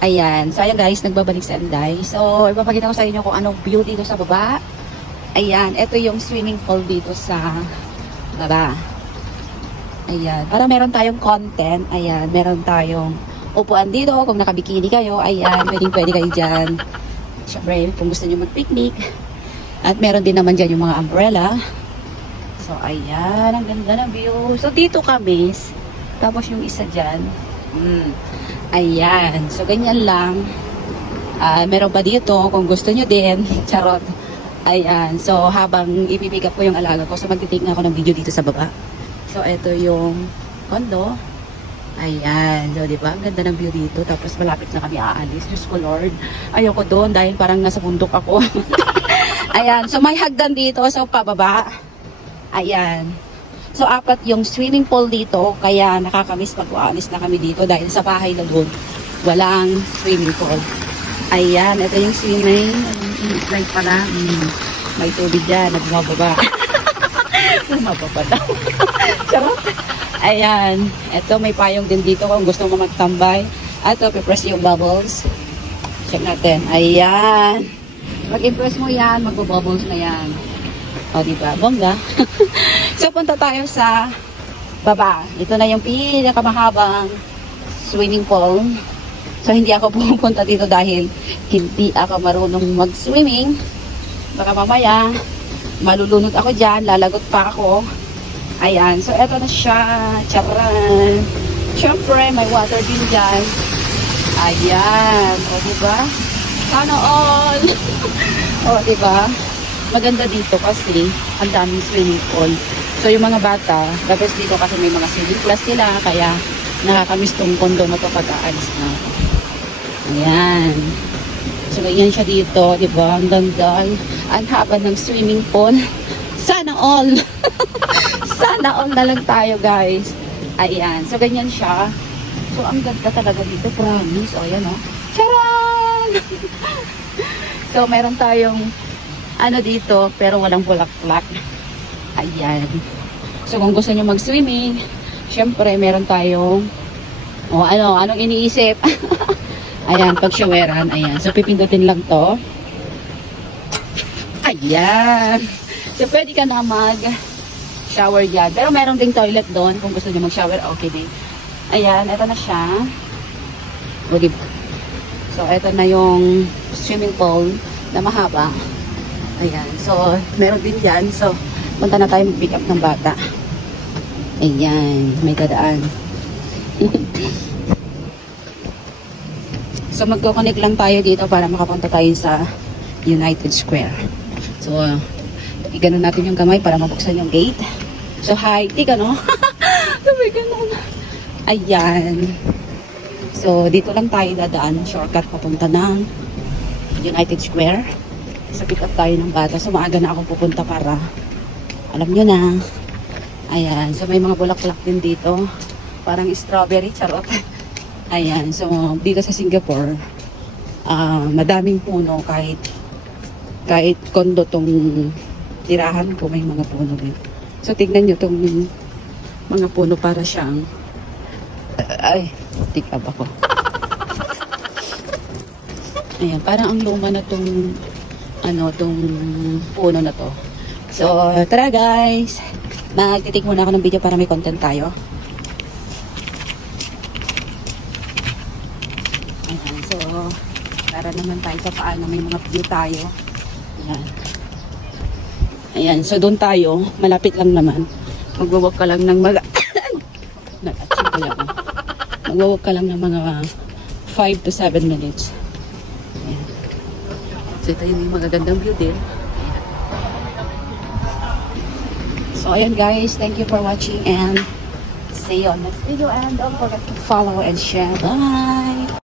Ayan. So, ayan guys, nagbabalik sa Anday. So, ipapakita ko sa inyo kung anong view dito sa baba. Ayan. Ito yung swimming pool dito sa baba. Ayan. Para meron tayong content. Ayan. Meron tayong upuan dito. Kung nakabikini kayo, ayan. Pwede kayo dyan. Siyempre, kung gusto nyo mag-picnic. At meron din naman dyan yung mga umbrella. So, ayan. Ang ganda ng view. So, dito kami. Tapos yung isa dyan. Ayan. So, ganyan lang. Meron pa dito kung gusto nyo din. Charot. Ayan. So, habang ipipick up ko yung alaga ko, so magtitake na ako ng video dito sa baba. So, ito yung condo. Ayan. So, di ba? Ang ganda ng view dito. Tapos, malapit na kami aalis. Diyos ko, Lord. Ayoko doon dahil parang nasa bundok ako. Ayan. So, may hagdan dito. So, pababa. Ayan. So, 4 yung swimming pool dito. Kaya, nakakamiss pag-ualis na kami dito. Dahil sa bahay na doon, walang swimming pool. Ayan. Ito yung swimming. Like pala. May tubig dyan. Nagbababa. Bumababa daw. Charot. Ayan. Ito, may payong din dito kung gusto mo magtambay. At ito, pipress yung bubbles. Check natin. Ayan. Mag-impress mo yan, magbo-bubbles na yan. O, diba? Bongga. So, punta tayo sa baba. Ito na yung pinakamahabang swimming pool. So, hindi ako pupunta dito dahil hindi ako marunong mag-swimming. Baka mamaya, malulunod ako dyan, lalagot pa ako. Ayan. So, eto na siya. Charan. Siyempre, may water din dyan. Ayan. O, diba? Sana all. O, diba? Maganda dito kasi ang daming swimming pool. So, yung mga bata, tapos dito kasi may mga swimming class sila, kaya nakakamiss tong kondo na to pag-aalis na ako. Ayan. So, ganyan siya dito, diba? Ang ganda. Ang haba ng swimming pool. Sana all. Sana all na lang tayo, guys. Ayan. So, ganyan siya. So, ang ganda talaga dito. Promise. O, yan o. Charan! So, meron tayong ano dito, pero walang bulaklak. Ayan. So, kung gusto nyo mag-swimming, syempre, meron tayong anong iniisip? Ayan, pag-showeran. Ayan. So, pipindutin lang to. Ayan. So, pwede ka na mag-shower dyan. Pero meron ding toilet doon. Kung gusto nyo mag-shower, okay din. Ayan, ito na siya. So, ito na yung swimming pool na mahaba. Ayan. So, meron din dyan. So, punta na tayo mag-pick up ng bata. Ayan. May dadaan. So, magkoconnect lang tayo dito para makapunta tayo sa United Square. So, iganon natin yung kamay para mabuksan yung gate. So, hi. Tika, no? Sabi ganon. Ayan. So, dito lang tayo dadaan. Shortcut papunta ng United Square. So, pick up tayo ng bata. So, maaga na ako pupunta para alam nyo na. Ayan. So, may mga bulaklak din dito. Parang strawberry. Charot. Ayan. So, dito sa Singapore, madaming puno kahit kondo tong tirahan ko, may mga puno din. So, tignan nyo tong mga puno para siyang pick up ako. Ayan. Parang ang luma na tong tong puno na to. So, tara guys. Magtitik muna ako ng video para may content tayo. Ayan. So, para naman tayo sa paano may mga view tayo. Ayan. Ayan. So, doon tayo. Malapit lang naman. Magwawag ka lang ng magwawag ka lang ng mga 5 to 7 minutes. Ayan. So, ito yung magagandang view din. So, ayan guys. Thank you for watching and see you on next video. And don't forget to follow and share. Bye!